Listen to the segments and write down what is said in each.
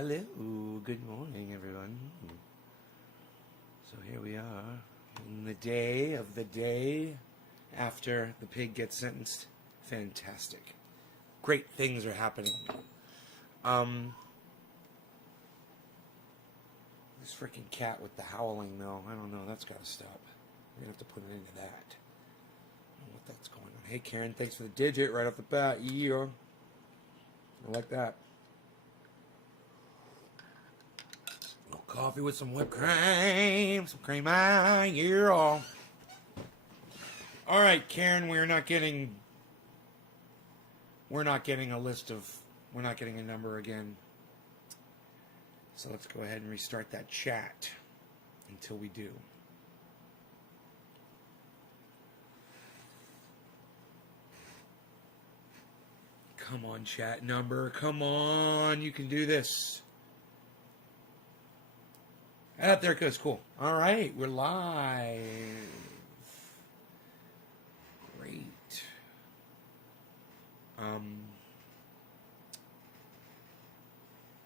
Hello, good morning, everyone. So here we are, in the day of the day after the pig gets sentenced. Fantastic. Great things are happening. This freaking cat with the howling, though, I don't know, that's got to stop. We're going to have to put an end to that. I don't know what that's going on. Hey, Karen, thanks for the digit right off the bat. Yeah. I like that. Coffee with some whipped cream, some cream, yeah. All right, Karen, we're not getting a number again. So let's go ahead and restart that chat until we do. Come on, chat number. Come on, you can do this. Ah, there it goes. Cool. All right, we're live. Great.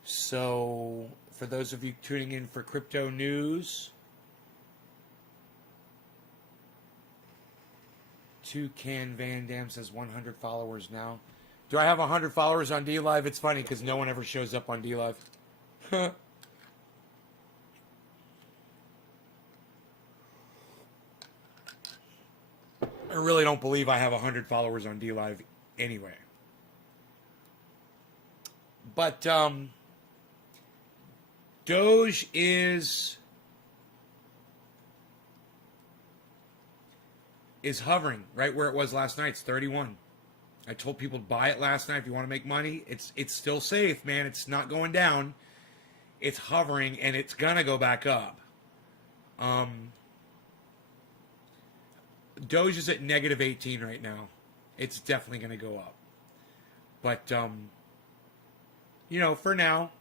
So, for those of you tuning in for crypto news, Toucan Van Dam says 100 followers now. Do I have 100 followers on DLive? It's funny because no one ever shows up on DLive. I really don't believe I have 100 followers on DLive anyway. But Doge is hovering right where it was last night. It's 31. I told people to buy it last night if you want to make money. It's still safe, man. It's not going down. It's hovering and it's gonna go back up. Doge is at negative 18 right now. It's definitely going to go up. But, for now.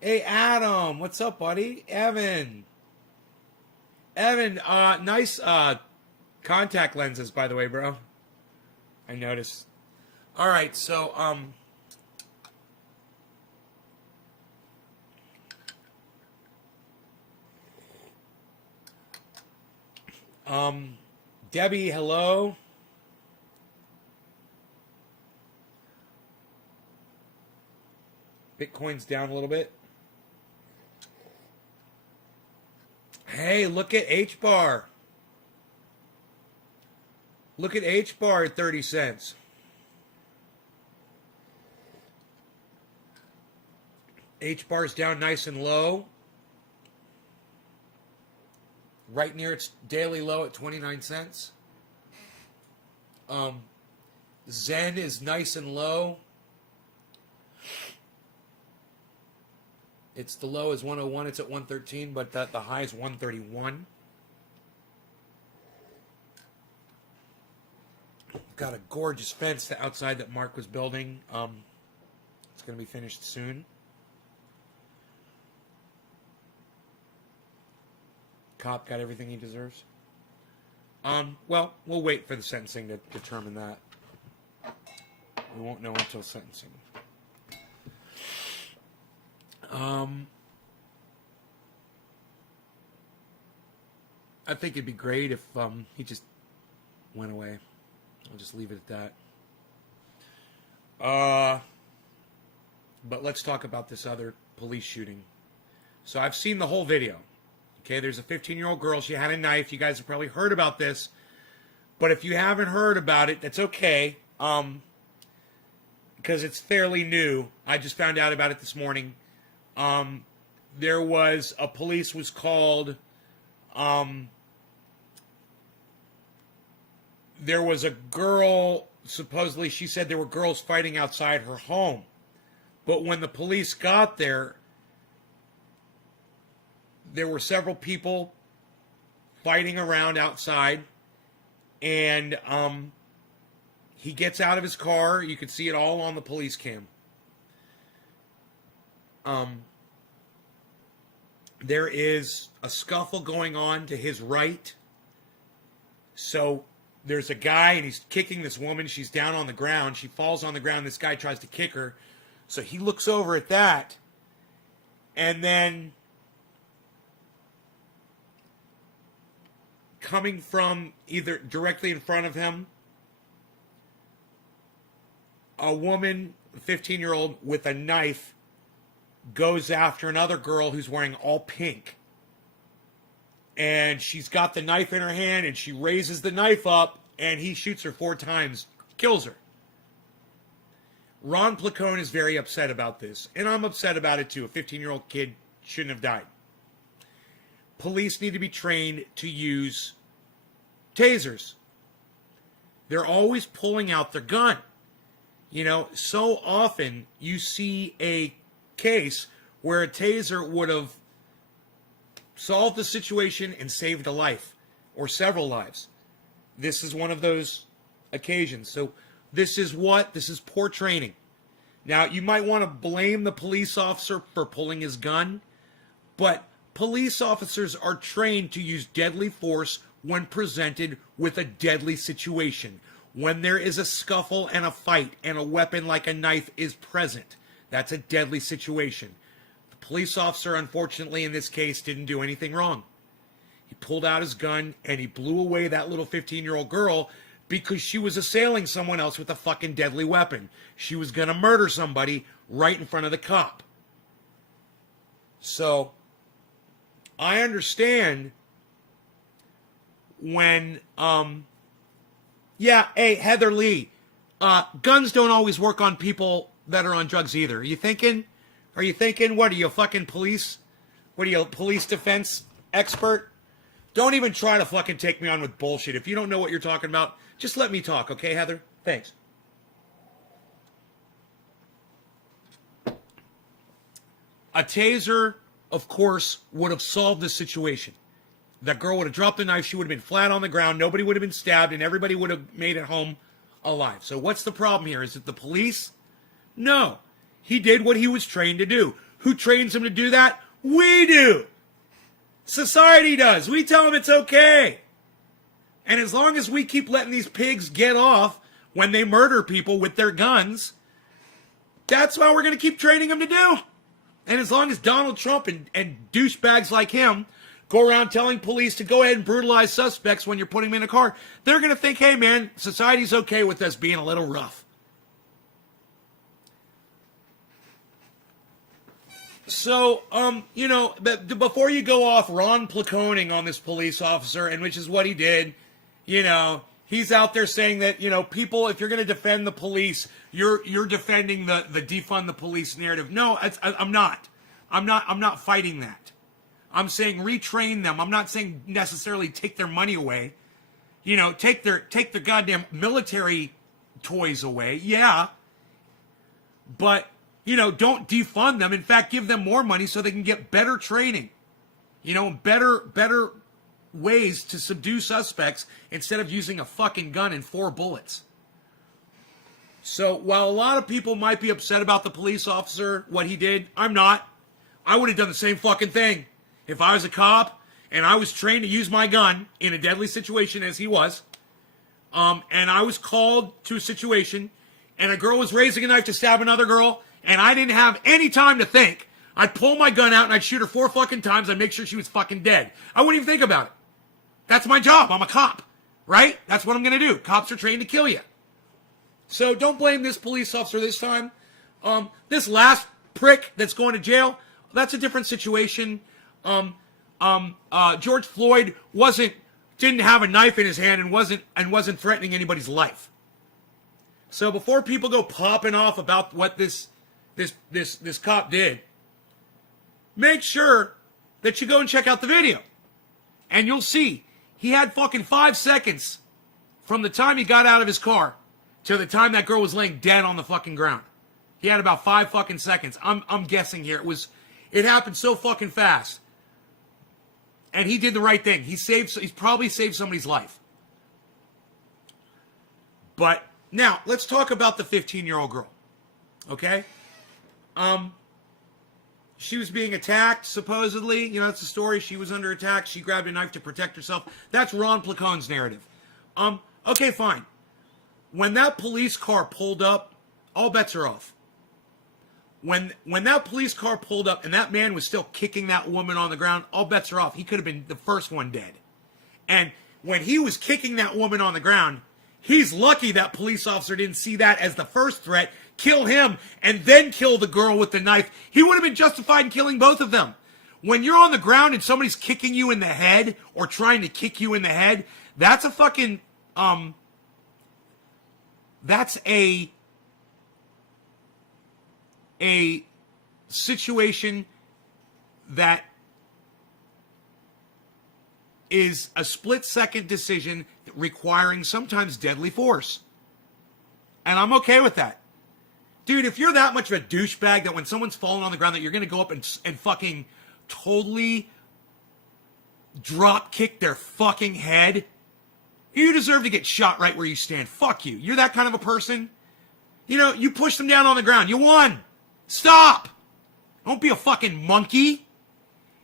Hey, Adam. What's up, buddy? Evan, nice contact lenses, by the way, bro. I noticed. All right, so, Debbie, hello. Bitcoin's down a little bit. Hey, look at H-bar. Look at H-bar at 30 cents. H-bar's down nice and low. Right near its daily low at 29 cents. Zen is nice and low. The low is 101. It's at 113, but the high is 131. Got a gorgeous fence outside that Mark was building. It's going to be finished soon. Cop got everything he deserves. Well, we'll wait for the sentencing to determine that. We won't know until sentencing. I think it'd be great if he just went away. I'll just leave it at that. But let's talk about this other police shooting. So I've seen the whole video. Okay, there's a 15-year-old girl. She had a knife. You guys have probably heard about this. But if you haven't heard about it, that's okay. Because it's fairly new. I just found out about it this morning. Police was called. There was a girl, supposedly she said there were girls fighting outside her home. But when the police got there, there were several people fighting around outside, and he gets out of his car. You could see it all on the police cam. There is a scuffle going on to his right. So there's a guy, and he's kicking this woman. She's down on the ground. She falls on the ground. This guy tries to kick her. So he looks over at that. And then coming from either directly in front of him, a woman, a 15-year-old, with a knife goes after another girl who's wearing all pink. And she's got the knife in her hand, and she raises the knife up, and he shoots her 4 times, kills her. Ron Placone is very upset about this, and I'm upset about it too. A 15-year-old kid shouldn't have died. Police need to be trained to use tasers. They're always pulling out their gun. You know, so often you see a case where a taser would have solved the situation and saved a life or several lives. This is one of those occasions. So this is poor training. Now, you might want to blame the police officer for pulling his gun, but police officers are trained to use deadly force when presented with a deadly situation. When there is a scuffle and a fight and a weapon like a knife is present, that's a deadly situation. The police officer, unfortunately, in this case, didn't do anything wrong. He pulled out his gun and he blew away that little 15-year-old girl because she was assailing someone else with a fucking deadly weapon. She was going to murder somebody right in front of the cop. So, I understand when, hey, Heather Lee, guns don't always work on people that are on drugs either. Are you thinking, what are you, a fucking police? What are you, a police defense expert? Don't even try to fucking take me on with bullshit. If you don't know what you're talking about, just let me talk, okay, Heather? Thanks. A taser, of course, would have solved this situation. That girl would have dropped the knife, she would have been flat on the ground, nobody would have been stabbed, and everybody would have made it home alive. So what's the problem here? Is it the police? No. He did what he was trained to do. Who trains him to do that? We do. Society does. We tell him it's okay. And as long as we keep letting these pigs get off when they murder people with their guns, that's what we're going to keep training them to do. And as long as Donald Trump and douchebags like him go around telling police to go ahead and brutalize suspects when you're putting them in a car, they're going to think, hey, man, society's okay with us being a little rough. So, before you go off Ron Placoning on this police officer, and which is what he did, he's out there saying that, people, if you're going to defend the police, you're defending the defund the police narrative. No, I'm not. I'm not fighting that. I'm saying retrain them. I'm not saying necessarily take their money away. Take their goddamn military toys away. Yeah. But, don't defund them. In fact, give them more money so they can get better training. Better ways to subdue suspects instead of using a fucking gun and 4 bullets. So while a lot of people might be upset about the police officer, what he did, I'm not. I would have done the same fucking thing. If I was a cop and I was trained to use my gun in a deadly situation as he was, and I was called to a situation and a girl was raising a knife to stab another girl and I didn't have any time to think, I'd pull my gun out and I'd shoot her 4 fucking times. I'd make sure she was fucking dead. I wouldn't even think about it. That's my job. I'm a cop, right? That's what I'm going to do. Cops are trained to kill you. So don't blame this police officer this time. This last prick that's going to jail, that's a different situation. George Floyd didn't have a knife in his hand and wasn't threatening anybody's life. So before people go popping off about what this cop did, make sure that you go and check out the video. And you'll see, he had fucking 5 seconds from the time he got out of his car to the time that girl was laying dead on the fucking ground. He had about 5 fucking seconds. I'm guessing here. It happened so fucking fast. And he did the right thing. He's probably saved somebody's life. But now, let's talk about the 15-year-old girl. Okay? She was being attacked, supposedly. That's the story. She was under attack. She grabbed a knife to protect herself. That's Ron Placone's narrative. Okay, fine. When that police car pulled up, all bets are off. when that police car pulled up and that man was still kicking that woman on the ground, all bets are off. He could have been the first one dead. And when he was kicking that woman on the ground, he's lucky that police officer didn't see that as the first threat, kill him, and then kill the girl with the knife. He would have been justified in killing both of them. When you're on the ground and somebody's kicking you in the head or trying to kick you in the head, that's a fucking, that's a situation that is a split-second decision requiring sometimes deadly force. And I'm okay with that. Dude, if you're that much of a douchebag that when someone's falling on the ground that you're going to go up and fucking totally drop kick their fucking head, you deserve to get shot right where you stand. Fuck you. You're that kind of a person? You know, you pushed them down on the ground. You won. Stop. Don't be a fucking monkey.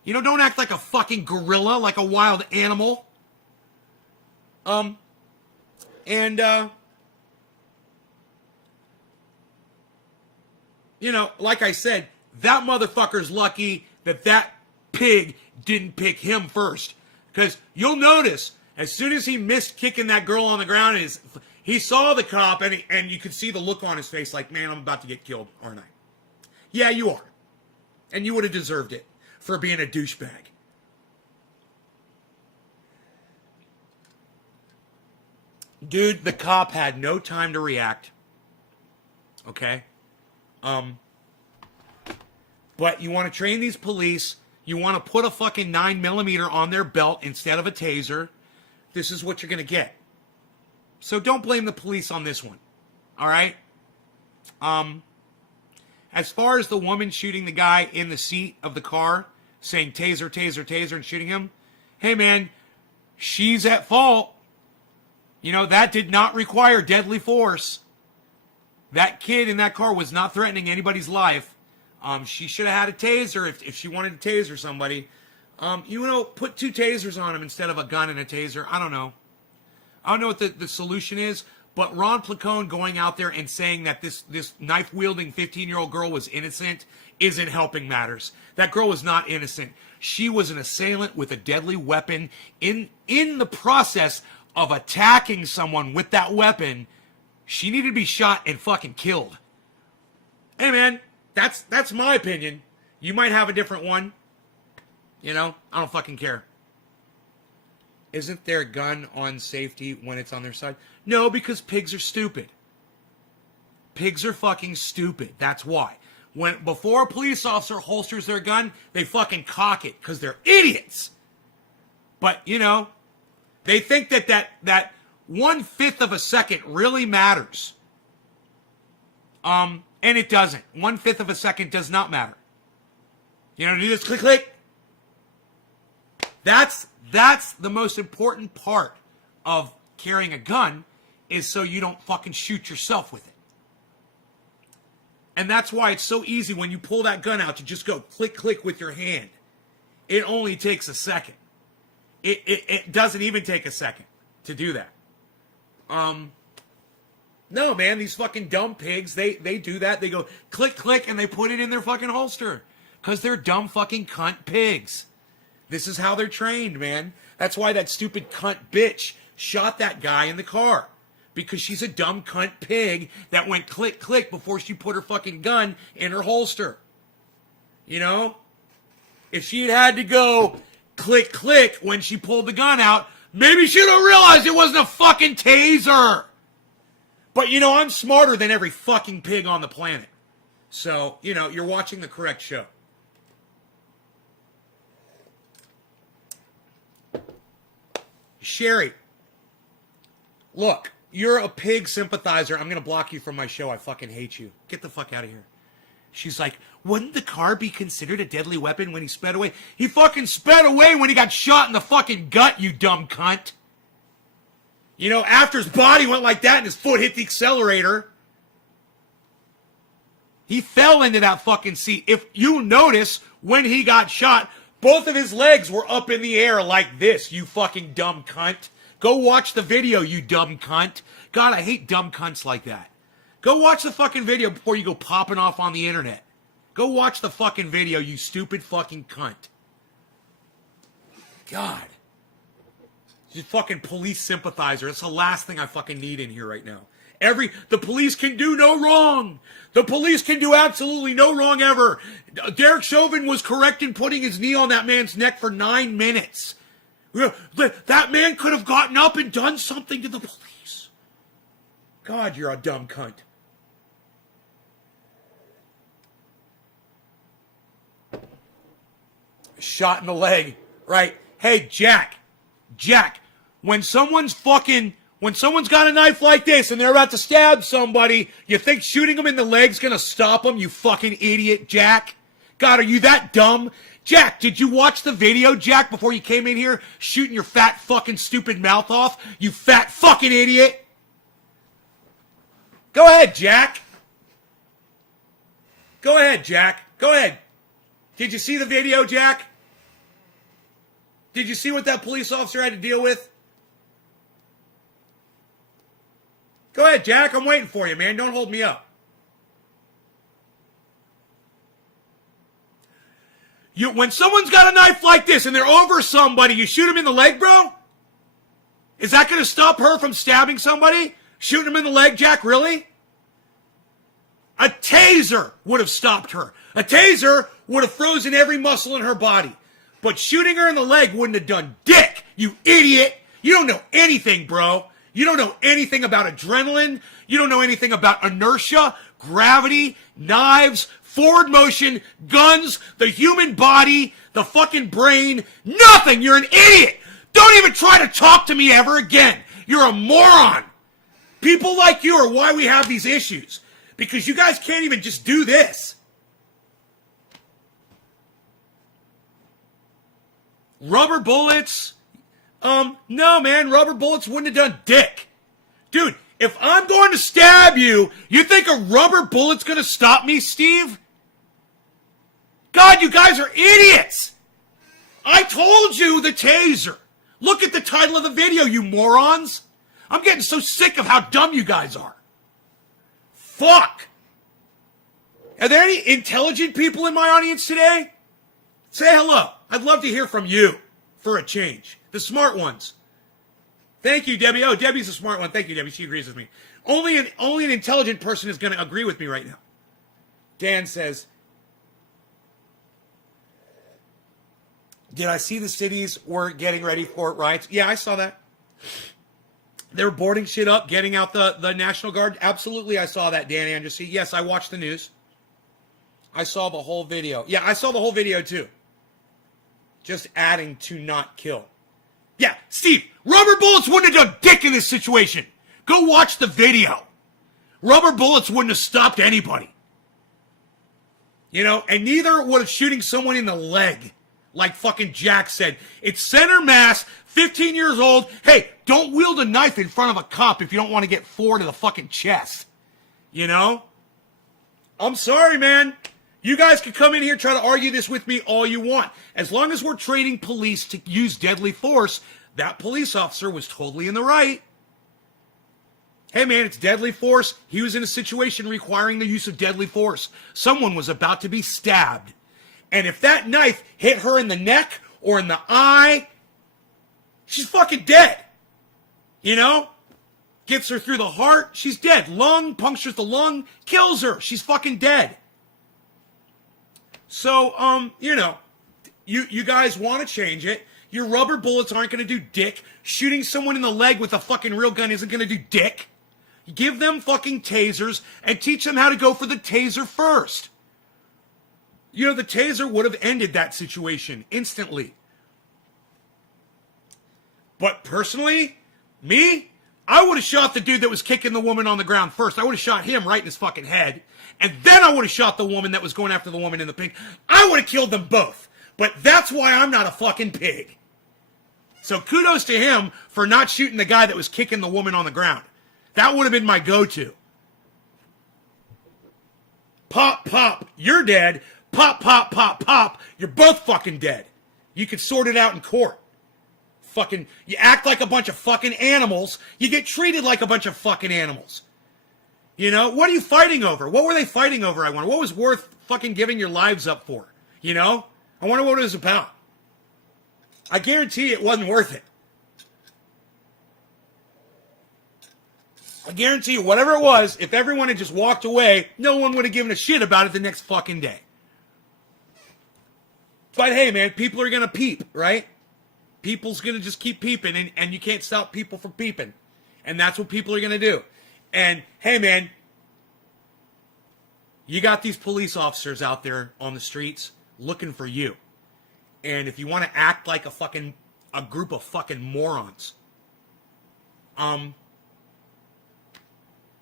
You know, don't act like a fucking gorilla, like a wild animal. You know, like I said, that motherfucker's lucky that that pig didn't pick him first. Because you'll notice, as soon as he missed kicking that girl on the ground, he saw the cop, and you could see the look on his face like, man, I'm about to get killed, aren't I? Yeah, you are. And you would have deserved it for being a douchebag. Dude, the cop had no time to react. Okay? But you want to train these police, you want to put a fucking 9mm on their belt instead of a taser, this is what you're going to get. So don't blame the police on this one. All right? As far as the woman shooting the guy in the seat of the car, saying taser, taser, taser, and shooting him, hey man, she's at fault. You know, that did not require deadly force. That kid in that car was not threatening anybody's life. She should have had a taser if she wanted to taser somebody. You know, put 2 tasers on him instead of a gun and a taser. I don't know. I don't know what the solution is, but Ron Placone going out there and saying that this knife-wielding 15-year-old girl was innocent isn't helping matters. That girl was not innocent. She was an assailant with a deadly weapon. In the process of attacking someone with that weapon, she needed to be shot and fucking killed. Hey, man, that's my opinion. You might have a different one. You know, I don't fucking care. Isn't there a gun on safety when it's on their side? No, because pigs are stupid. Pigs are fucking stupid. That's why. Before a police officer holsters their gun, they fucking cock it because they're idiots. But, you know, they think that 1/5 of a second really matters. And it doesn't. 1/5 of a second does not matter. You know, do this click, click. That's the most important part of carrying a gun, is so you don't fucking shoot yourself with it. And that's why it's so easy when you pull that gun out to just go click, click with your hand. It only takes a second. It doesn't even take a second to do that. No, man, these fucking dumb pigs, they do that. They go click, click, and they put it in their fucking holster. Because they're dumb fucking cunt pigs. This is how they're trained, man. That's why that stupid cunt bitch shot that guy in the car. Because she's a dumb cunt pig that went click, click before she put her fucking gun in her holster. You know? If she had to go click, click when she pulled the gun out, maybe she'd have realized it wasn't a fucking taser. But, you know, I'm smarter than every fucking pig on the planet. So, you know, you're watching the correct show. Sherry, look, you're a pig sympathizer. I'm going to block you from my show. I fucking hate you. Get the fuck out of here. She's like, wouldn't the car be considered a deadly weapon when he sped away? He fucking sped away when he got shot in the fucking gut, you dumb cunt. You know, after his body went like that and his foot hit the accelerator, he fell into that fucking seat. If you notice, when he got shot, both of his legs were up in the air like this, you fucking dumb cunt. Go watch the video, you dumb cunt. God, I hate dumb cunts like that. Go watch the fucking video before you go popping off on the internet. Go watch the fucking video, you stupid fucking cunt. God. You fucking police sympathizer. That's the last thing I fucking need in here right now. The police can do no wrong. The police can do absolutely no wrong ever. Derek Chauvin was correct in putting his knee on that man's neck for 9 minutes. That man could have gotten up and done something to the police. God, you're a dumb cunt. Shot in the leg, right? Hey, Jack, when someone's got a knife like this and they're about to stab somebody, you think shooting them in the leg's gonna stop them, you fucking idiot, Jack? God, are you that dumb? Jack, did you watch the video, Jack, before you came in here shooting your fat fucking stupid mouth off? You fat fucking idiot! Go ahead, Jack. Go ahead, Jack. Go ahead. Did you see the video, Jack? Did you see what that police officer had to deal with? Go ahead, Jack. I'm waiting for you, man. Don't hold me up. When someone's got a knife like this and they're over somebody, you shoot them in the leg, bro? Is that going to stop her from stabbing somebody? Shooting them in the leg, Jack? Really? A taser would have stopped her. A taser would have frozen every muscle in her body. But shooting her in the leg wouldn't have done dick, you idiot. You don't know anything, bro. You don't know anything about adrenaline. You don't know anything about inertia, gravity, knives, forward motion, guns, the human body, the fucking brain. Nothing. You're an idiot. Don't even try to talk to me ever again. You're a moron. People like you are why we have these issues. Because you guys can't even just do this. Rubber bullets? No, man. Rubber bullets wouldn't have done dick. Dude, if I'm going to stab you, you think a rubber bullet's going to stop me, Steve? God, you guys are idiots. I told you the taser. Look at the title of the video, you morons. I'm getting so sick of how dumb you guys are. Fuck. Are there any intelligent people in my audience today? Say hello. I'd love to hear from you for a change. The smart ones. Thank you, Debbie. Oh, Debbie's a smart one. Thank you, Debbie. She agrees with me. Only an intelligent person is going to agree with me right now. Dan says, did I see the cities were getting ready for riots? Yeah, I saw that. They were boarding shit up, getting out the National Guard. Absolutely, I saw that, Dan Anderson. Yes, I watched the news. I saw the whole video. Yeah, I saw the whole video, too. Just adding to not kill. Yeah, Steve, rubber bullets wouldn't have done dick in this situation. Go watch the video. Rubber bullets wouldn't have stopped anybody. You know, and neither would have shooting someone in the leg, like fucking Jack said. It's center mass, 15 years old. Hey, don't wield a knife in front of a cop if you don't want to get 4 to the fucking chest. You know? I'm sorry, man. You guys can come in here and try to argue this with me all you want. As long as we're training police to use deadly force, that police officer was totally in the right. Hey, man, it's deadly force. He was in a situation requiring the use of deadly force. Someone was about to be stabbed. And if that knife hit her in the neck or in the eye, she's fucking dead. You know? Gets her through the heart, she's dead. Lung, punctures the lung, kills her. She's fucking dead. So, you know, you guys want to change it. Your rubber bullets aren't going to do dick. Shooting someone in the leg with a fucking real gun isn't going to do dick. Give them fucking tasers and teach them how to go for the taser first. You know, the taser would have ended that situation instantly. But personally, me, I would have shot the dude that was kicking the woman on the ground first. I would have shot him right in his fucking head. And then I would have shot the woman that was going after the woman in the pink. I would have killed them both. But that's why I'm not a fucking pig. So kudos to him for not shooting the guy that was kicking the woman on the ground. That would have been my go-to. Pop, pop, you're dead. Pop, pop, pop, pop, you're both fucking dead. You could sort it out in court. Fucking, you act like a bunch of fucking animals, you get treated like a bunch of fucking animals. You know, what are you fighting over? What were they fighting over, I wonder? What was worth fucking giving your lives up for? You know? I wonder what it was about. I guarantee it wasn't worth it. I guarantee you, whatever it was, if everyone had just walked away, no one would have given a shit about it the next fucking day. But hey, man, people are going to peep, right? People's going to just keep peeping, and you can't stop people from peeping. And that's what people are going to do. And hey, man, you got these police officers out there on the streets looking for you. And if you want to act like a group of fucking morons,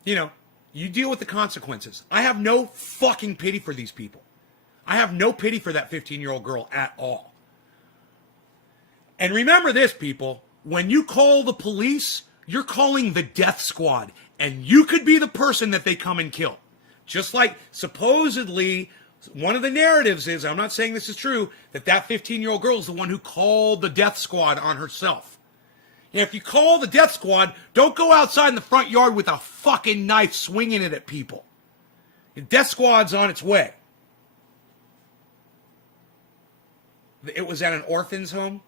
you know, you deal with the consequences. I have no fucking pity for these people. I have no pity for that 15-year-old girl at all. And remember this, people. When you call the police, you're calling the death squad. And you could be the person that they come and kill. Just like, supposedly, one of the narratives is, I'm not saying this is true, that 15-year-old girl is the one who called the death squad on herself. And if you call the death squad, don't go outside in the front yard with a fucking knife swinging it at people. The death squad's on its way. It was at an orphan's home?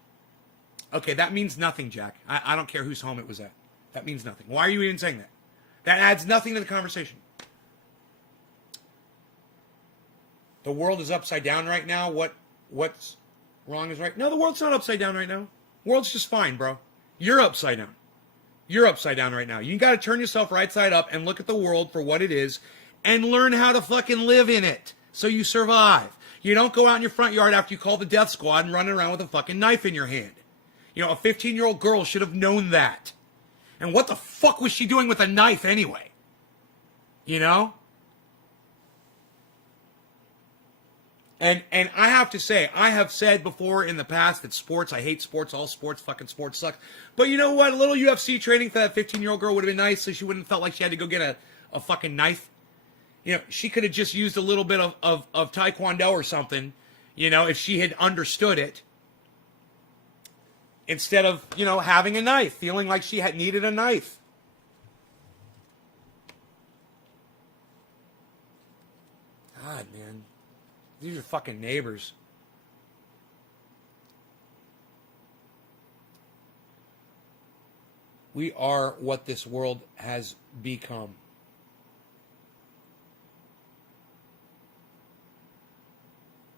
Okay, that means nothing, Jack. I don't care whose home it was at. That means nothing. Why are you even saying that? That adds nothing to the conversation. The world is upside down right now. What's wrong is right. No, the world's not upside down right now. The world's just fine, bro. You're upside down. You're upside down right now. You got to turn yourself right side up and look at the world for what it is and learn how to fucking live in it so you survive. You don't go out in your front yard after you call the death squad and running around with a fucking knife in your hand. You know, a 15-year-old girl should have known that. And what the fuck was she doing with a knife anyway? You know? And I have to say, I have said before in the past that sports, I hate sports, all sports, fucking sports suck. But you know what? A little UFC training for that 15-year-old girl would have been nice so she wouldn't have felt like she had to go get a fucking knife. You know, she could have just used a little bit of Taekwondo or something, you know, if she had understood it. Instead of, you know, having a knife, feeling like she had needed a knife. God, man. These are fucking neighbors. We are what this world has become.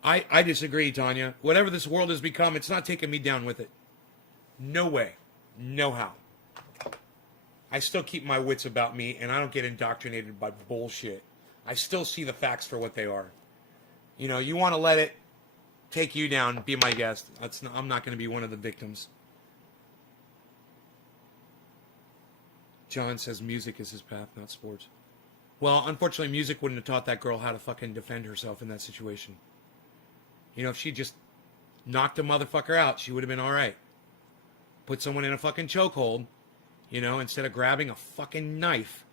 I disagree, Tanya. Whatever this world has become, it's not taking me down with it. No way. No how. I still keep my wits about me, and I don't get indoctrinated by bullshit. I still see the facts for what they are. You know, you want to let it take you down, be my guest. I'm not going to be one of the victims. John says music is his path, not sports. Well, unfortunately, music wouldn't have taught that girl how to fucking defend herself in that situation. You know, if she just knocked a motherfucker out, she would have been all right. Put someone in a fucking chokehold, you know, instead of grabbing a fucking knife.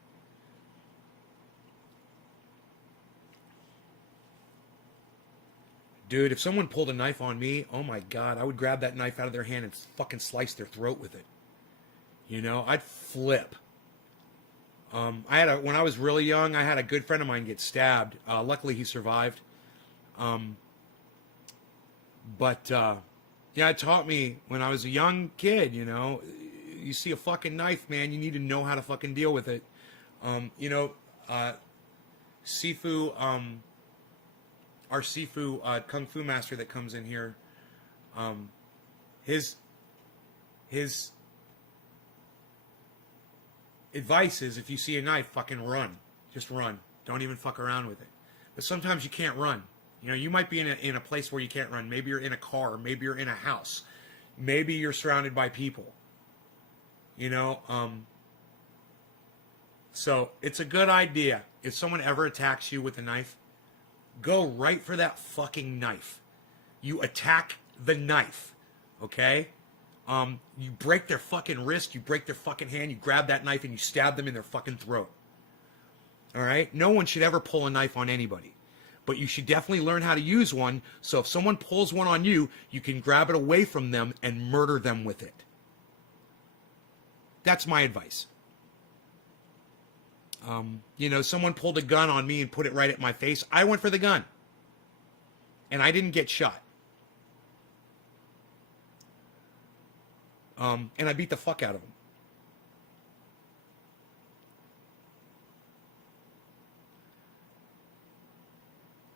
Dude, if someone pulled a knife on me, oh my God, I would grab that knife out of their hand and fucking slice their throat with it. You know, I'd flip. When I was really young, I had a good friend of mine get stabbed. Luckily, he survived. Yeah, it taught me when I was a young kid, you know, you see a fucking knife, man, you need to know how to fucking deal with it. You know, Sifu, our Sifu Kung Fu master that comes in here, his advice is if you see a knife, fucking run. Just run. Don't even fuck around with it. But sometimes you can't run. You know, you might be in a place where you can't run. Maybe you're in a car. Maybe you're in a house. Maybe you're surrounded by people. You know, so it's a good idea. If someone ever attacks you with a knife, go right for that fucking knife. You attack the knife, okay? You break their fucking wrist, you break their fucking hand, you grab that knife and you stab them in their fucking throat. All right? No one should ever pull a knife on anybody. But you should definitely learn how to use one, so if someone pulls one on you, you can grab it away from them and murder them with it. That's my advice. You know, someone pulled a gun on me and put it right at my face. I went for the gun. and I didn't get shot. And I beat the fuck out of him.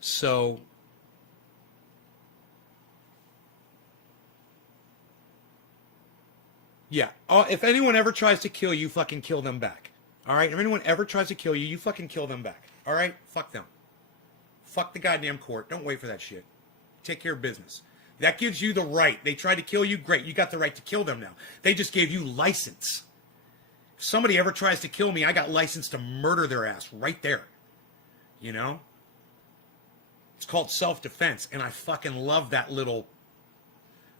So, yeah. If anyone ever tries to kill you, fucking kill them back. All right? If anyone ever tries to kill you, you fucking kill them back. All right? Fuck them. Fuck the goddamn court. Don't wait for that shit. Take care of business. That gives you the right. They tried to kill you, great. You got the right to kill them now. They just gave you license. If somebody ever tries to kill me, I got license to murder their ass right there. You know? It's called self-defense, and I fucking love that little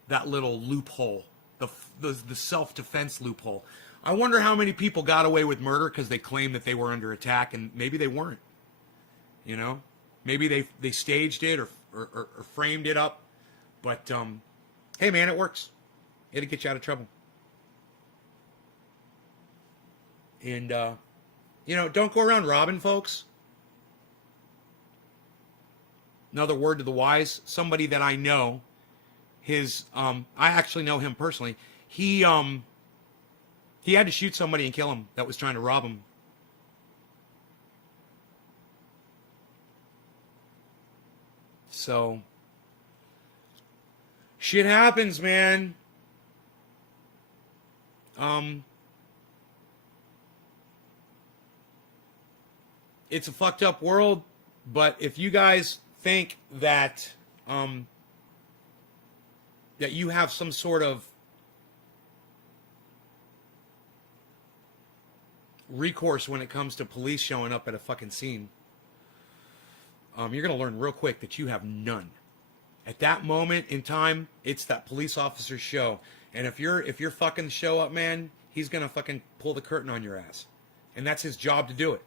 loophole, the self-defense loophole. I wonder how many people got away with murder because they claimed that they were under attack, and maybe they weren't. You know? Maybe they staged it or framed it up. But, hey, man, it works. It'll get you out of trouble. And, you know, don't go around robbing folks. Another word to the wise. Somebody that I know, I actually know him personally. He had to shoot somebody and kill him that was trying to rob him. So, shit happens, man. It's a fucked up world, but if you guys think that that you have some sort of recourse when it comes to police showing up at a fucking scene, you're going to learn real quick that you have none. At that moment in time, it's that police officer's show. And if you're fucking the show up, man, he's going to fucking pull the curtain on your ass. And that's his job to do it.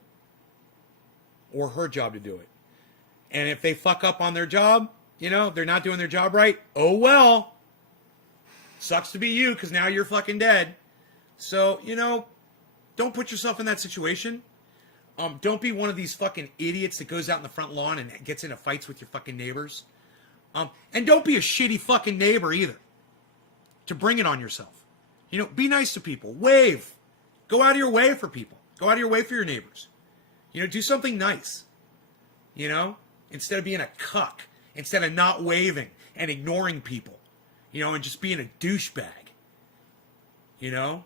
Or her job to do it. And if they fuck up on their job, you know, they're not doing their job right, oh well. Sucks to be you, because now you're fucking dead. So, you know, don't put yourself in that situation. Don't be one of these fucking idiots that goes out in the front lawn and gets into fights with your fucking neighbors. And don't be a shitty fucking neighbor either. To bring it on yourself. You know, be nice to people. Wave. Go out of your way for people. Go out of your way for your neighbors. You know, do something nice. You know? Instead of being a cuck. Instead of not waving and ignoring people. You know, and just being a douchebag. You know?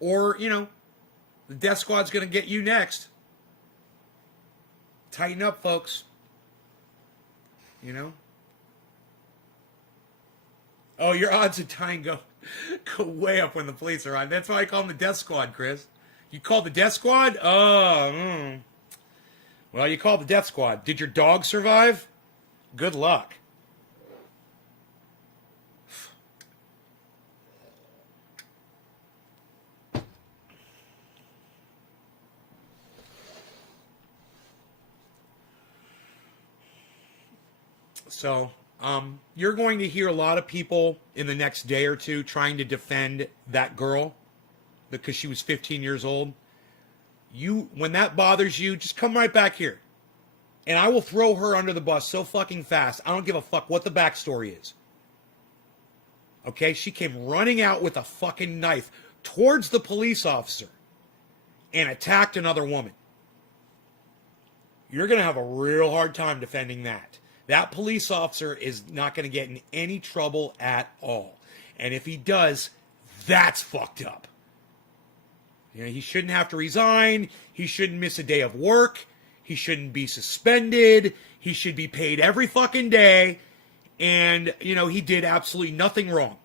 Or, you know, the death squad's going to get you next. Tighten up, folks. You know? Oh, your odds of dying go way up when the police are on. That's why I call them the death squad, Chris. You call the death squad? Well, you call the death squad. Did your dog survive? Good luck. So, you're going to hear a lot of people in the next day or two trying to defend that girl because she was 15 years old. When that bothers you, just come right back here. And I will throw her under the bus so fucking fast. I don't give a fuck what the backstory is. Okay? She came running out with a fucking knife towards the police officer and attacked another woman. You're going to have a real hard time defending that. That police officer is not going to get in any trouble at all. And if he does, that's fucked up. You know, he shouldn't have to resign. He shouldn't miss a day of work. He shouldn't be suspended. He should be paid every fucking day. And, you know, he did absolutely nothing wrong.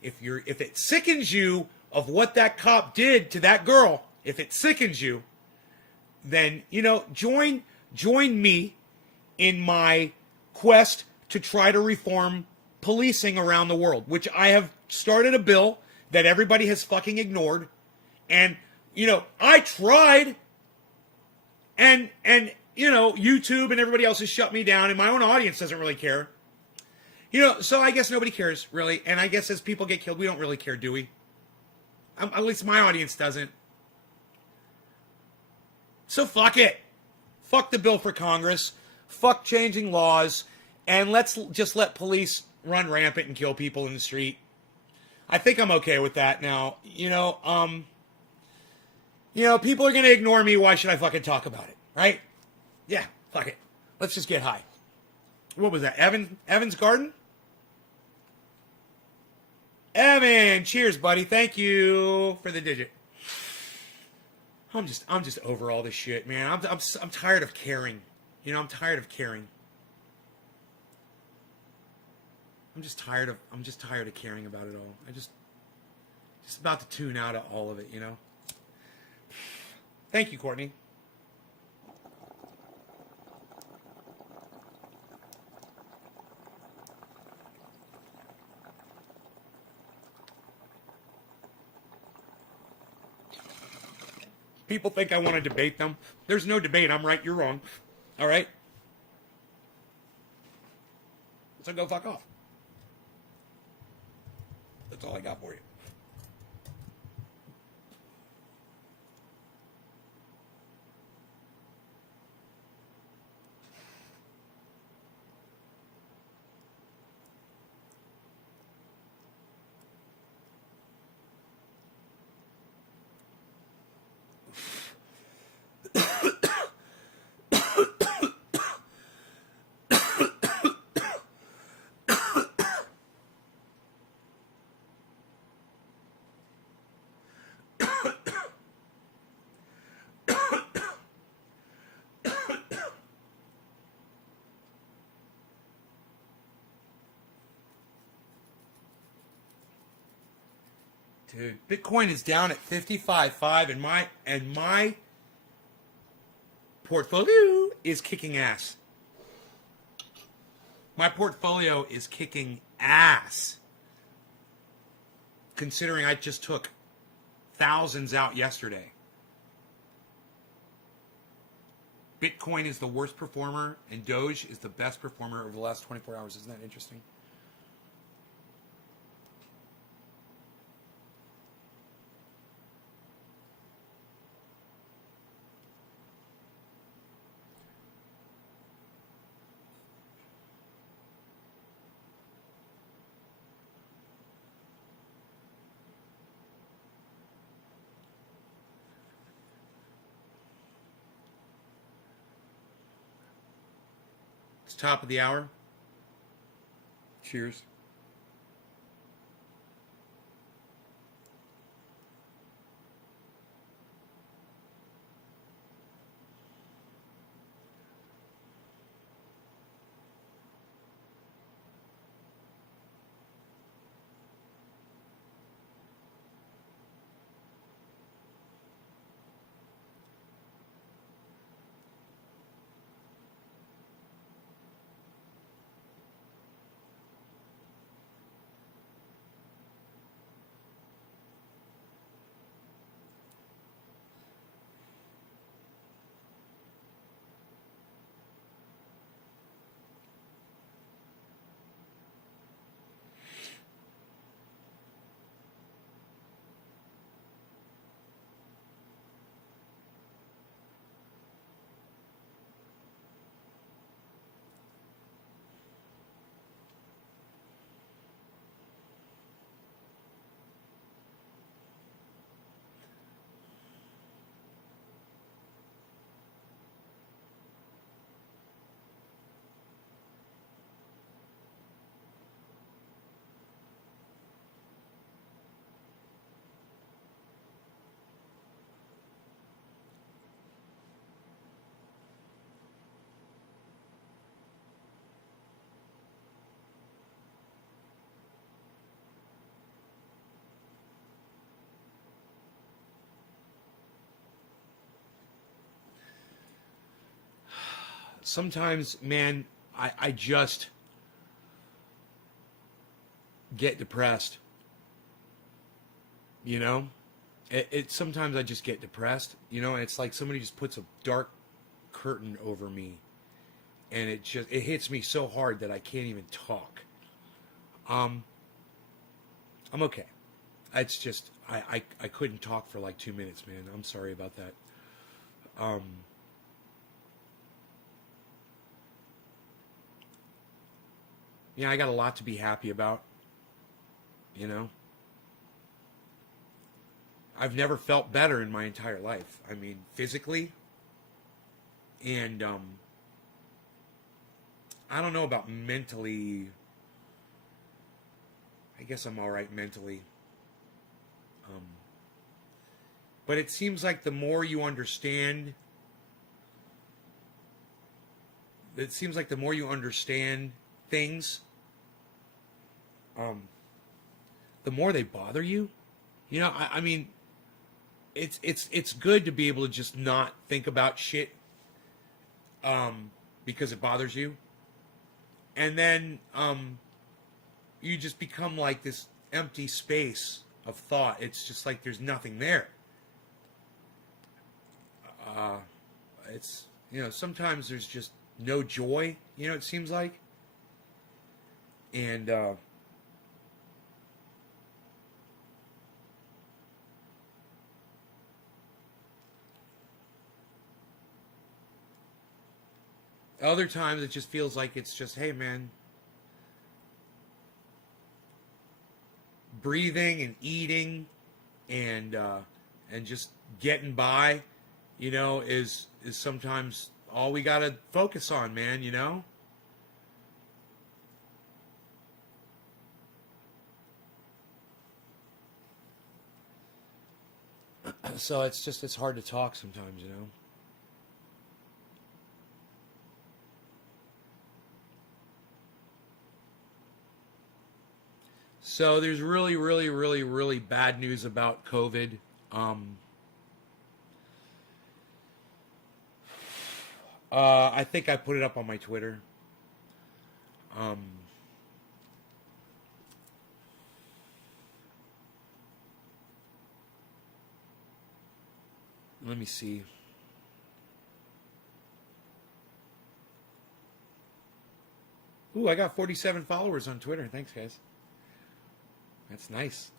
If it sickens you of what that cop did to that girl, if it sickens you, then, you know, join me in my quest to try to reform policing around the world, which I have started a bill that everybody has fucking ignored. And, you know, I tried. And you know, YouTube and everybody else has shut me down, and my own audience doesn't really care. You know, so I guess nobody cares, really. And I guess as people get killed, we don't really care, do we? At least my audience doesn't. So fuck it. Fuck the bill for Congress. Fuck changing laws. And let's just let police run rampant and kill people in the street. I think I'm okay with that now. People are going to ignore me. Why should I fucking talk about it? Right? Yeah, fuck it. Let's just get high. What was that? Evan's Garden? Evan, cheers, buddy. Thank you for the digit. I'm just over all this shit, man. I'm tired of caring. I'm tired of caring. I'm just tired of caring about it all. I just about to tune out of all of it, Thank you, Courtney. People think I want to debate them. There's no debate. I'm right, you're wrong. All right? So go fuck off. That's all I got for you. Dude, Bitcoin is down at 55.5 and my portfolio is kicking ass. My portfolio is kicking ass. Considering I just took thousands out yesterday. Bitcoin is the worst performer and Doge is the best performer over the last 24 hours. Isn't that interesting? Top of the hour. Cheers. Sometimes, man, I just get depressed. Sometimes I just get depressed, and it's like somebody just puts a dark curtain over me and it hits me so hard that I can't even talk. I'm okay. It's just I couldn't talk for like 2 minutes, man. I'm sorry about that. Um, yeah, I got a lot to be happy about. You know, I've never felt better in my entire life. I mean, physically, and I don't know about mentally. I guess I'm all right mentally. Um, but it seems like the more you understand, things, um, the more they bother you. You know, I mean, it's good to be able to just not think about shit, because it bothers you, and then you just become like this empty space of thought. It's just like there's nothing there. Uh, it's, sometimes there's just no joy. It seems like, and other times it just feels like it's just, hey man, breathing and eating and just getting by, is sometimes all we gotta focus on, man. So it's hard to talk sometimes. So there's really, really, really, really bad news about COVID. Um, I think I put it up on my Twitter. Um, Let me see. Ooh, I got 47 followers on Twitter. Thanks, guys. That's nice.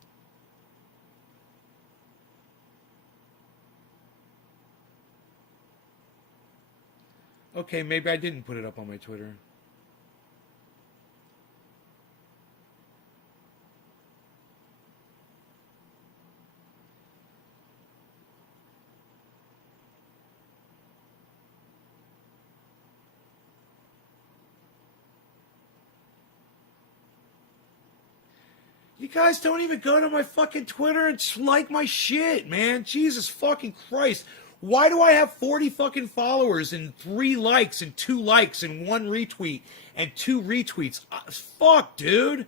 Okay, maybe I didn't put it up on my Twitter. You guys don't even go to my fucking Twitter and like my shit, man. Jesus fucking Christ. Why do I have 40 fucking followers and 3 likes and 2 likes and 1 retweet and 2 retweets? Fuck, dude.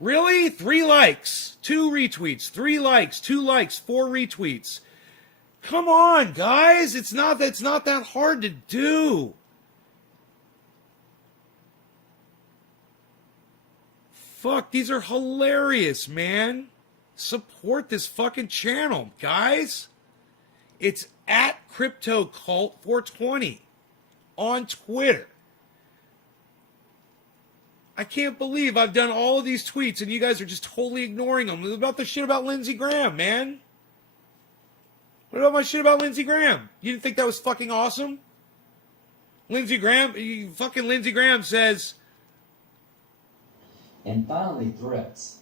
Really? 3 likes, 2 retweets, 3 likes, 2 likes, 4 retweets. Come on, guys. It's not that hard to do. Fuck, these are hilarious, man. Support this fucking channel, guys. It's at CryptoCult420 on Twitter. I can't believe I've done all of these tweets and you guys are just totally ignoring them. What about the shit about Lindsey Graham, man? What about my shit about Lindsey Graham? You didn't think that was fucking awesome? Lindsey Graham says... And finally, threats.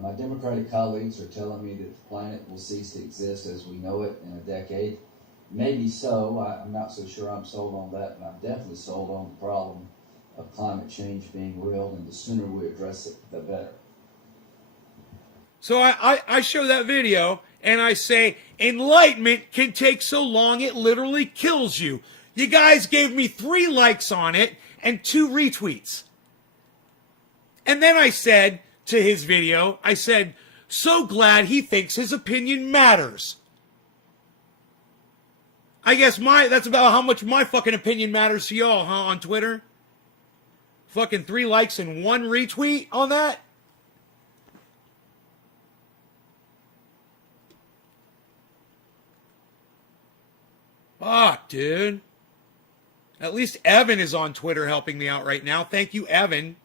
My Democratic colleagues are telling me that the planet will cease to exist as we know it in a decade. Maybe so. I'm not so sure I'm sold on that, but I'm definitely sold on the problem of climate change being real, and the sooner we address it, the better. So I show that video, and I say, enlightenment can take so long it literally kills you. You guys gave me 3 likes on it and 2 retweets. And then I said to his video, I said, so glad he thinks his opinion matters. I guess that's about how much my fucking opinion matters to y'all, huh, on Twitter? Fucking 3 likes and 1 retweet on that? Fuck, dude. At least Evan is on Twitter helping me out right now. Thank you, Evan.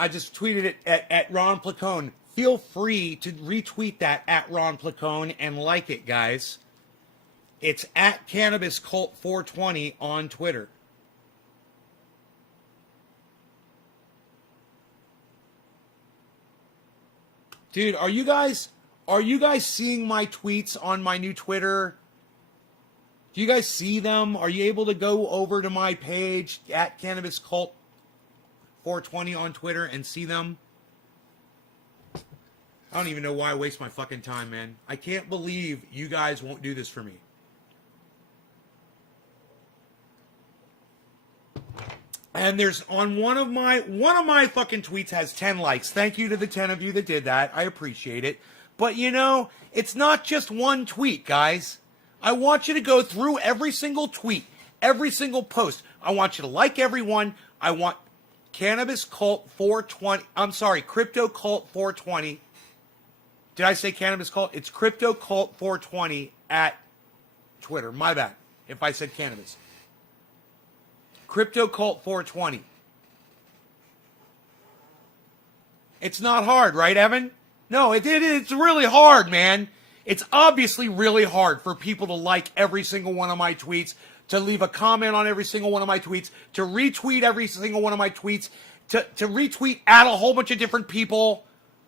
I just tweeted it at Ron Placone. Feel free to retweet that at Ron Placone and like it, guys. It's at Cannabis Cult 420 on Twitter. Dude, are you guys seeing my tweets on my new Twitter? Do you guys see them? Are you able to go over to my page at Cannabis Cult 420 on Twitter and see them? I don't even know why I waste my fucking time, man. I can't believe you guys won't do this for me. And there's on one of my fucking tweets has 10 likes. Thank you to the 10 of you that did that. I appreciate it. But you know, it's not just one tweet, guys. I want you to go through every single tweet, every single post. I want you to like everyone. I want Cannabis Cult 420. I'm sorry, Crypto Cult 420. Did I say Cannabis Cult? It's Crypto Cult 420 at Twitter. My bad if I said cannabis. Crypto Cult 420. It's not hard, right, Evan? No, it's really hard, man. It's obviously really hard for people to like every single one of my tweets, to leave a comment on every single one of my tweets, to retweet every single one of my tweets, to retweet at a whole bunch of different people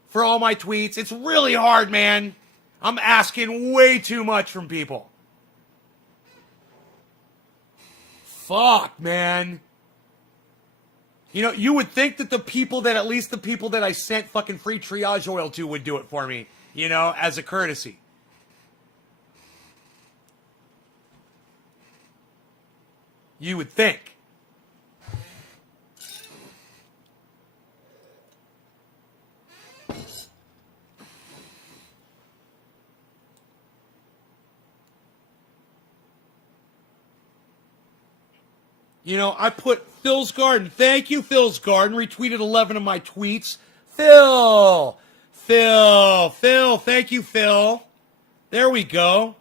for all my tweets. It's really hard, man. I'm asking way too much from people. Fuck, man. You know, you would think that at least the people that I sent fucking free triage oil to would do it for me, you know, as a courtesy. You would think. You know, I put Phil's Garden. Thank you, Phil's Garden. Retweeted 11 of my tweets. Phil. Thank you, Phil. There we go.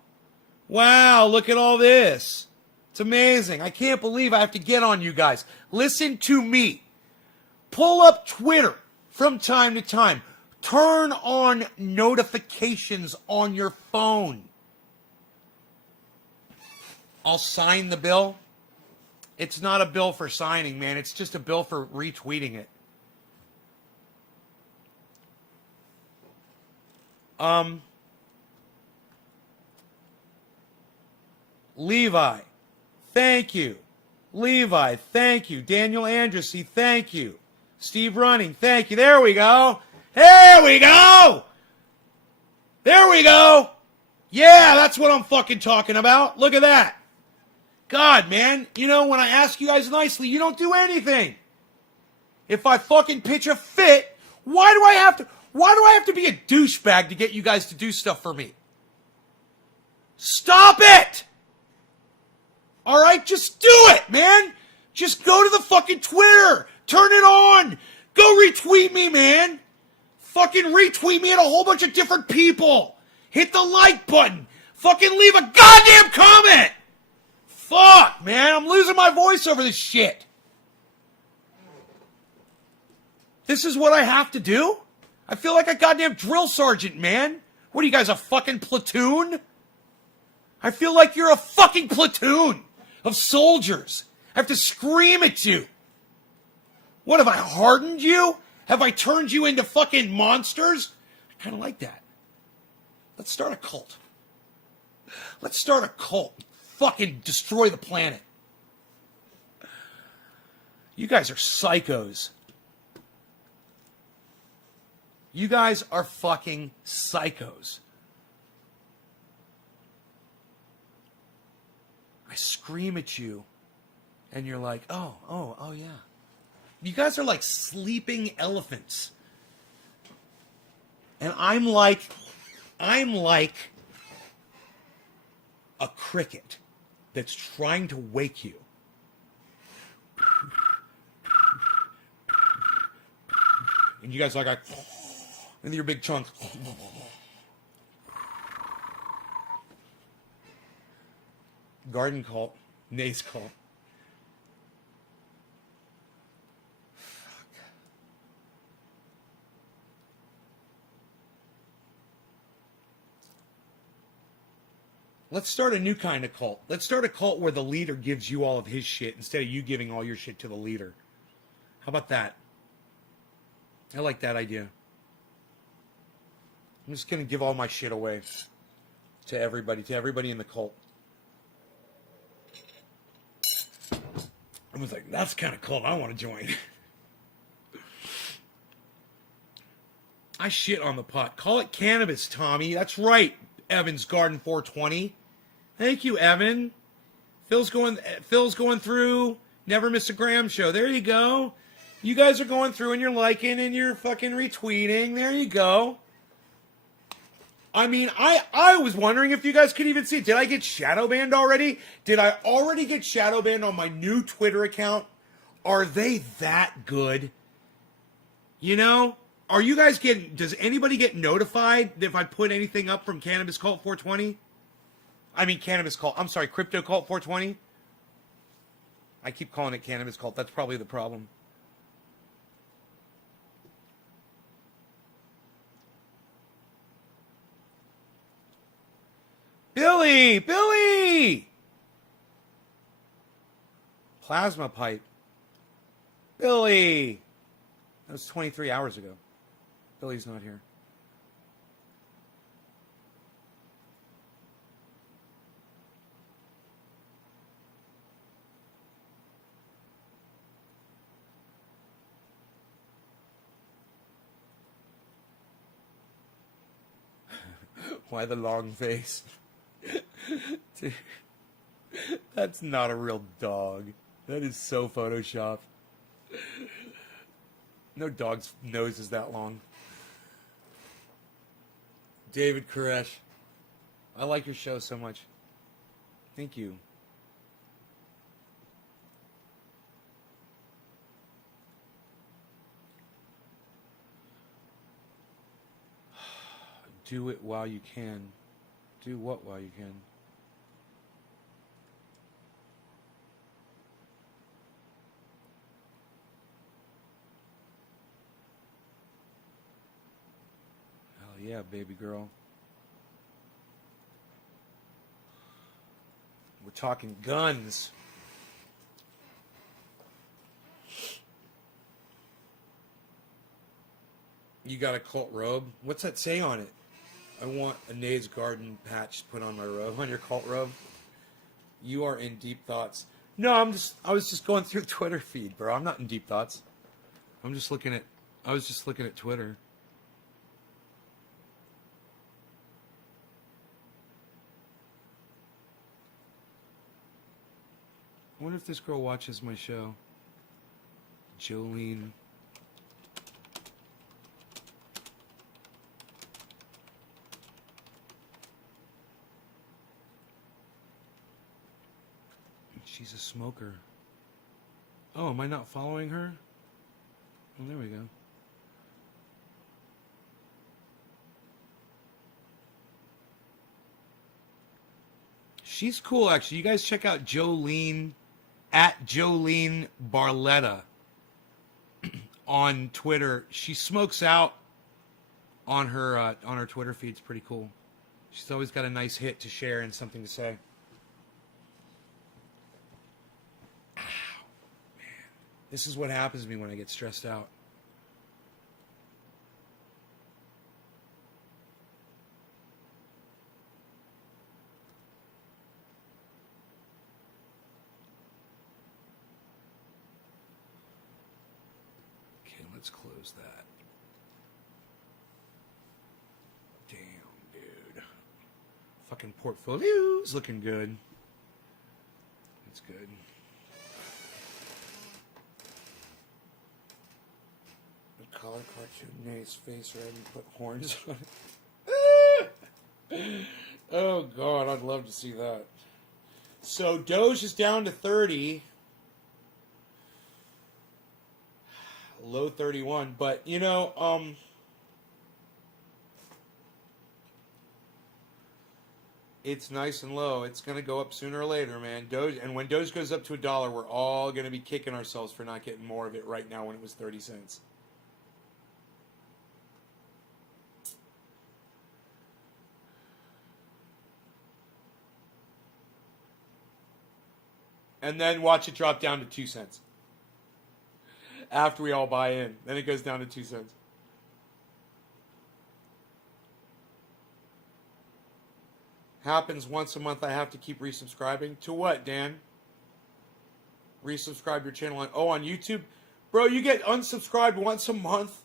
Wow, look at all this. It's amazing. I can't believe I have to get on you guys. Listen to me. Pull up Twitter from time to time. Turn on notifications on your phone. I'll sign the bill. It's not a bill for signing, man. It's just a bill for retweeting it. Levi, thank you. Levi, thank you. Daniel Andressy, thank you. Steve Running, thank you. There we go. There we go. There we go. Yeah, that's what I'm fucking talking about. Look at that. God, man, you know, when I ask you guys nicely, you don't do anything. If I fucking pitch a fit, why do I have to be a douchebag to get you guys to do stuff for me? Stop it! All right, just do it, man. Just go to the fucking Twitter. Turn it on. Go retweet me, man. Fucking retweet me at a whole bunch of different people. Hit the like button. Fucking leave a goddamn comment. Fuck, man, I'm losing my voice over this shit. This is what I have to do? I feel like a goddamn drill sergeant, man. What are you guys, a fucking platoon? I feel like you're a fucking platoon of soldiers. I have to scream at you. What, have I hardened you? Have I turned you into fucking monsters? I kind of like that. Let's start a cult. Let's start a cult. Fucking destroy the planet. You guys are psychos. You guys are fucking psychos. I scream at you, and you're like, oh, yeah. You guys are like sleeping elephants. And I'm like a cricket that's trying to wake you. And you guys are like, with your big chunk. Garden cult, Nace cult. Fuck. Let's start a new kind of cult. Let's start a cult where the leader gives you all of his shit instead of you giving all your shit to the leader. How about that? I like that idea. I'm just going to give all my shit away to everybody in the cult. I was like, that's the kind of cult I want to join. I shit on the pot. Call it cannabis, Tommy. That's right, Evan's Garden 420. Thank you, Evan. Phil's going through. Never Miss a Graham show. There you go. You guys are going through and you're liking and you're fucking retweeting. There you go. I mean, I was wondering if you guys could even see it. Did I get shadow banned already? Did I already get shadow banned on my new Twitter account? Are they that good? You know? Are you guys does anybody get notified if I put anything up from Cannabis Cult 420? I mean, Cannabis Cult. I'm sorry, Crypto Cult 420? I keep calling it Cannabis Cult. That's probably the problem. Billy! Plasma pipe. Billy! That was 23 hours ago. Billy's not here. Why the long face? Dude, that's not a real dog. That is so photoshopped. No dog's nose is that long. David Koresh. I like your show so much. Thank you. Do it while you can. Do what while you can? Hell yeah, baby girl. We're talking guns. You got a cult robe? What's that say on it? I want a Nade's Garden patch put on my robe, on your cult robe. You are in deep thoughts. No, I was just going through the Twitter feed, bro. I'm not in deep thoughts. I was just looking at Twitter. I wonder if this girl watches my show. Jolene. She's a smoker. Oh, am I not following her? Oh, there we go. She's cool, actually. You guys check out Jolene, at Jolene Barletta on Twitter. She smokes out on her Twitter feed. It's pretty cool. She's always got a nice hit to share and something to say. This is what happens to me when I get stressed out. Okay, let's close that. Damn, dude. Fucking portfolio's looking good. That's good. Color cartoon Nate's face red and put horns on it. Oh god, I'd love to see that. So Doge is down to 30. Low 31, but you know, it's nice and low. It's gonna go up sooner or later, man. Doge, and when Doge goes up to $1, we're all gonna be kicking ourselves for not getting more of it right now when it was 30 cents. And then watch it drop down to 2 cents. After we all buy in. Then it goes down to 2 cents. Happens once a month. I have to keep resubscribing. To what, Dan? Resubscribe your channel on YouTube? Bro, you get unsubscribed once a month?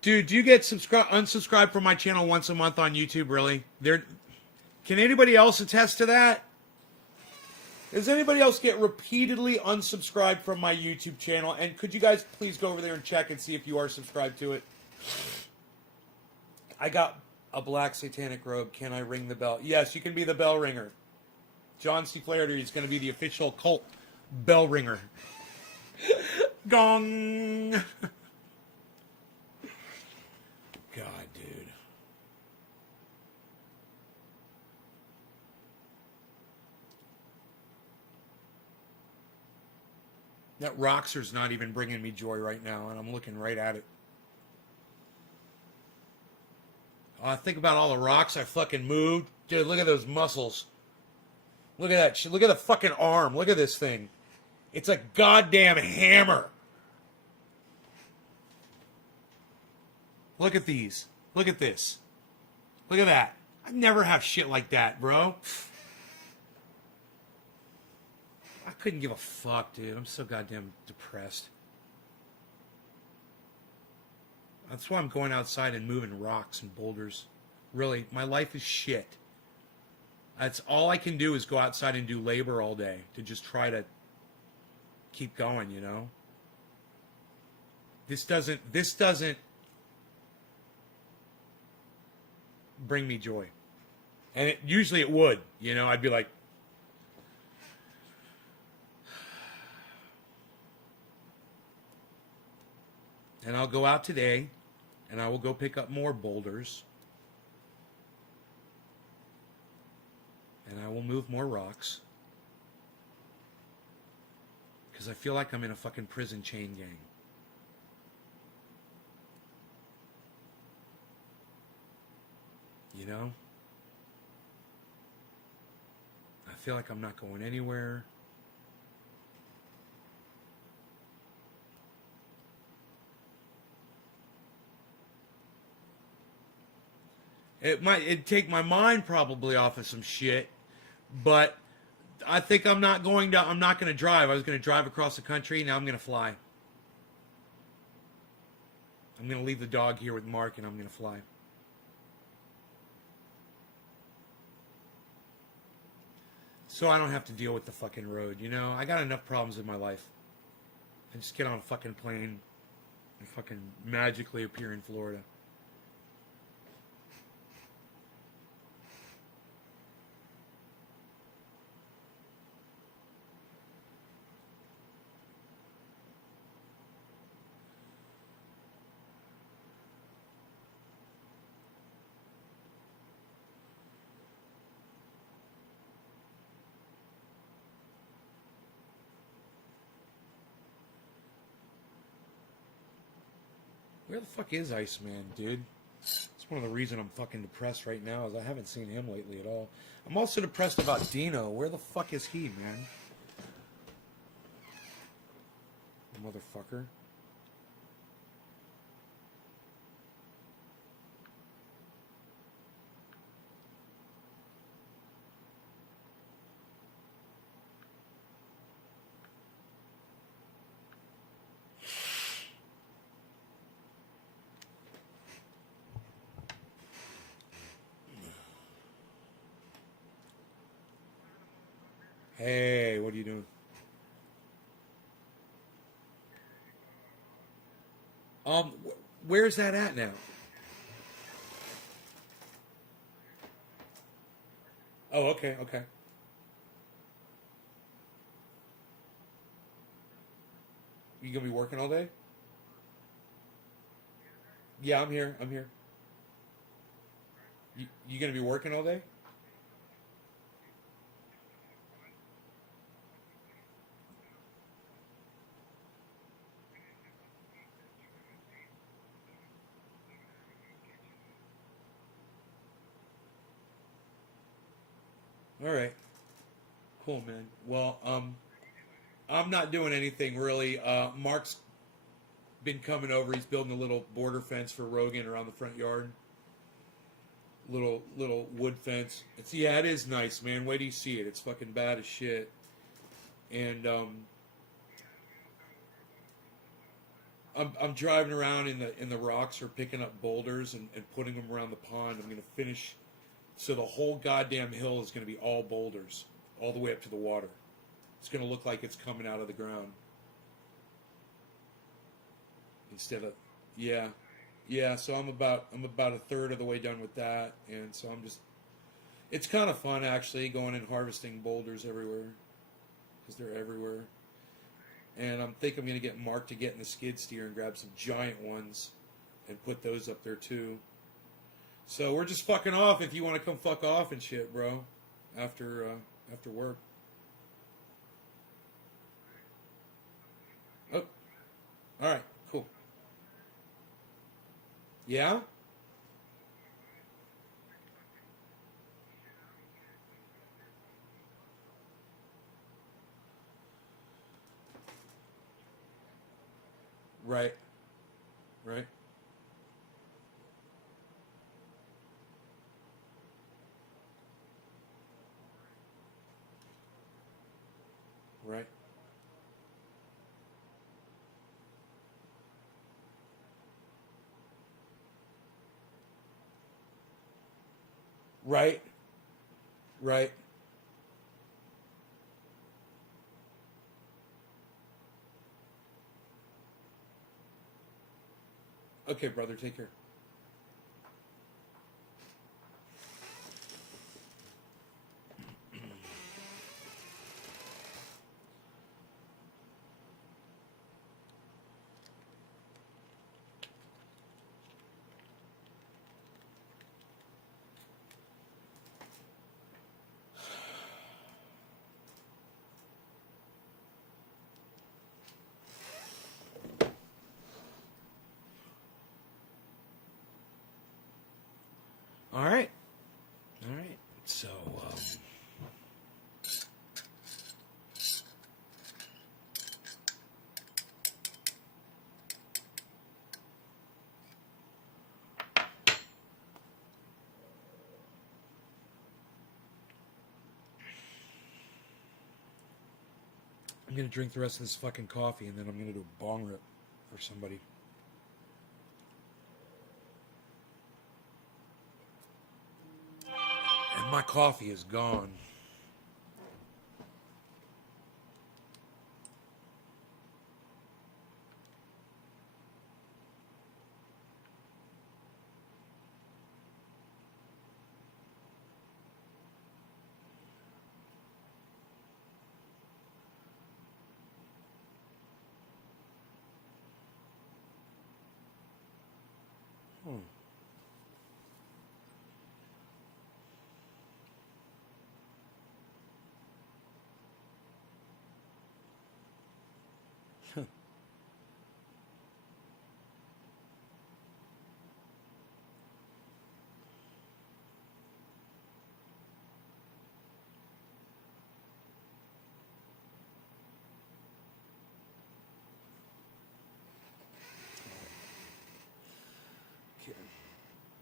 Dude, do you get unsubscribed from my channel once a month on YouTube, really? Can anybody else attest to that? Does anybody else get repeatedly unsubscribed from my YouTube channel? And could you guys please go over there and check and see if you are subscribed to it? I got a black satanic robe. Can I ring the bell? Yes, you can be the bell ringer. John C. Flaherty is going to be the official cult bell ringer. Gong! God, dude. That Roxer's not even bringing me joy right now, and I'm looking right at it. Think about all the rocks I fucking moved. Dude, look at those muscles. Look at that shit. Look at the fucking arm. Look at this thing. It's a goddamn hammer. Look at these. Look at this. Look at that. I never have shit like that, bro. I couldn't give a fuck, dude. I'm so goddamn depressed. That's why I'm going outside and moving rocks and boulders. Really, my life is shit. That's all I can do is go outside and do labor all day to just try to keep going, you know? This doesn't bring me joy. And usually it would, you know? I'd be like, and I'll go out today and I will go pick up more boulders. And I will move more rocks. Because I feel like I'm in a fucking prison chain gang. You know? I feel like I'm not going anywhere. It'd take my mind probably off of some shit. But I think I'm not going to drive. I was going to drive across the country. Now I'm going to fly. I'm going to leave the dog here with Mark and I'm going to fly. So I don't have to deal with the fucking road, you know? I got enough problems in my life. I just get on a fucking plane and fucking magically appear in Florida. Where the fuck is Iceman, dude? That's one of the reasons I'm fucking depressed right now is I haven't seen him lately at all. I'm also depressed about Dino. Where the fuck is he, man? Motherfucker. Hey, what are you doing? Where's that at now? Oh, okay, okay. You gonna be working all day? Yeah, I'm here. I'm here. You gonna be working all day? All right. Cool, man. Well, I'm not doing anything really. Mark's been coming over. He's building a little border fence for Rogan around the front yard. Little wood fence. It is nice, man. Wait till you see it. It's fucking bad as shit. And I'm driving around in the rocks or picking up boulders and putting them around the pond. I'm gonna finish, so the whole goddamn hill is gonna be all boulders, all the way up to the water. It's gonna look like it's coming out of the ground. Instead of, yeah. So I'm about a third of the way done with that, and so it's kind of fun actually going and harvesting boulders everywhere, because they're everywhere. And I'm going to get Mark to get in the skid steer and grab some giant ones and put those up there too. So we're just fucking off if you want to come fuck off and shit, bro. After work. Oh. Alright, cool. Yeah? Right. Right. Right. Right. Right. Okay, brother, take care. All right. All right. So, I'm going to drink the rest of this fucking coffee, and then I'm going to do a bong rip for somebody. And my coffee is gone. Hmm.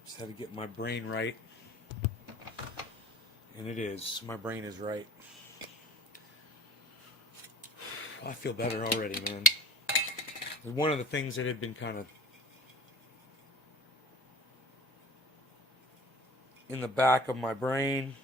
Just had to get my brain right. And it is. My brain is right. I feel better already, man. One of the things that had been kind of in the back of my brain.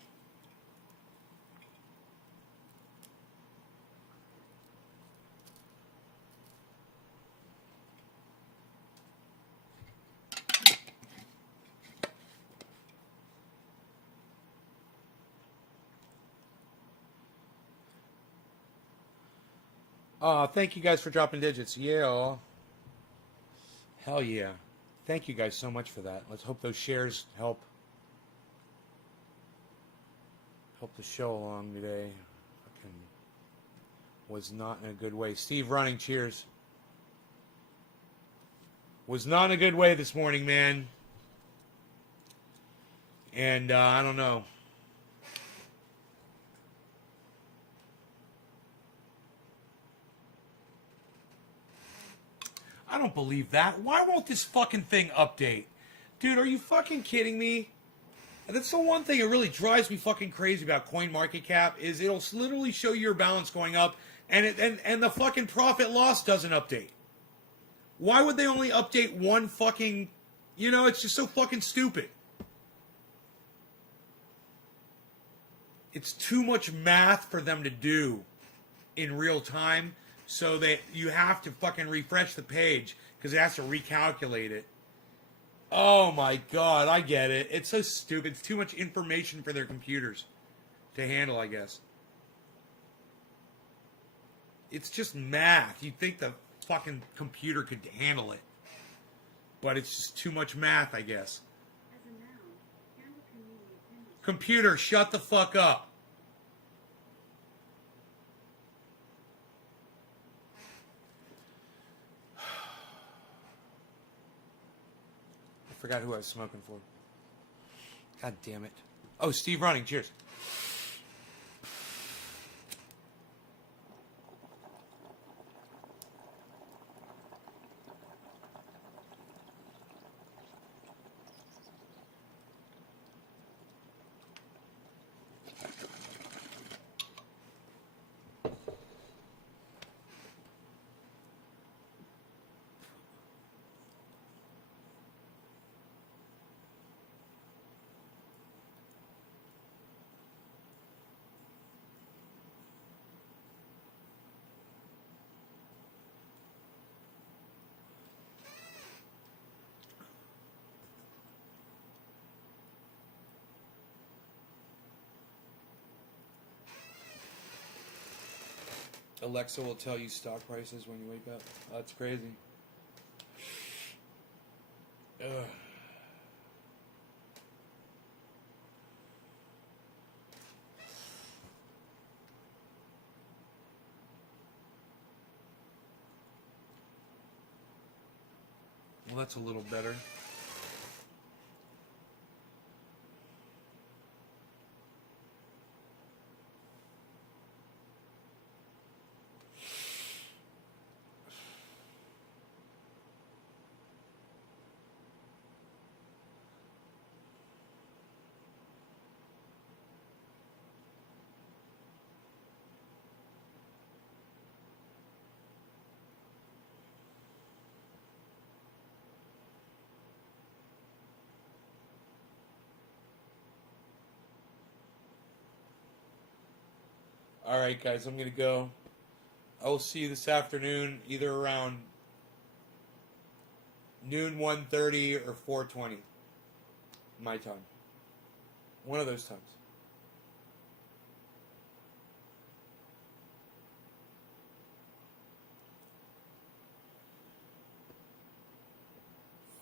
Thank you guys for dropping digits. Yeah. Hell yeah. Thank you guys so much for that. Let's hope those shares help the show along today. Fucking was not in a good way. Steve Running, cheers. Was not in a good way this morning, man. And I don't know. I don't believe that. Why won't this fucking thing update? Dude, are you fucking kidding me? And that's the one thing that really drives me fucking crazy about CoinMarketCap is it'll literally show your balance going up and and the fucking profit loss doesn't update. Why would they only update one fucking, it's just so fucking stupid. It's too much math for them to do in real time, so that you have to fucking refresh the page because it has to recalculate it. Oh my god, I get it. It's so stupid. It's too much information for their computers to handle, I guess. It's just math. You'd think the fucking computer could handle it. But it's just too much math, I guess. Computer, shut the fuck up. I forgot who I was smoking for. God damn it. Oh, Steve Running. Cheers. Alexa will tell you stock prices when you wake up. That's crazy. Ugh. Well, that's a little better. All right, guys, I'm going to go. I will see you this afternoon, either around noon 1:30 or 4:20 my time. One of those times.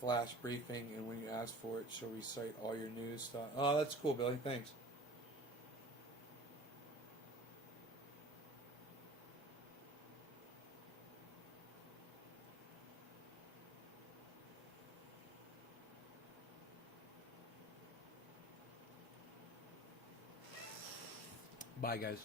Flash briefing, and when you ask for it, she'll recite all your news stuff. Oh, that's cool, Billy. Thanks. Bye, guys.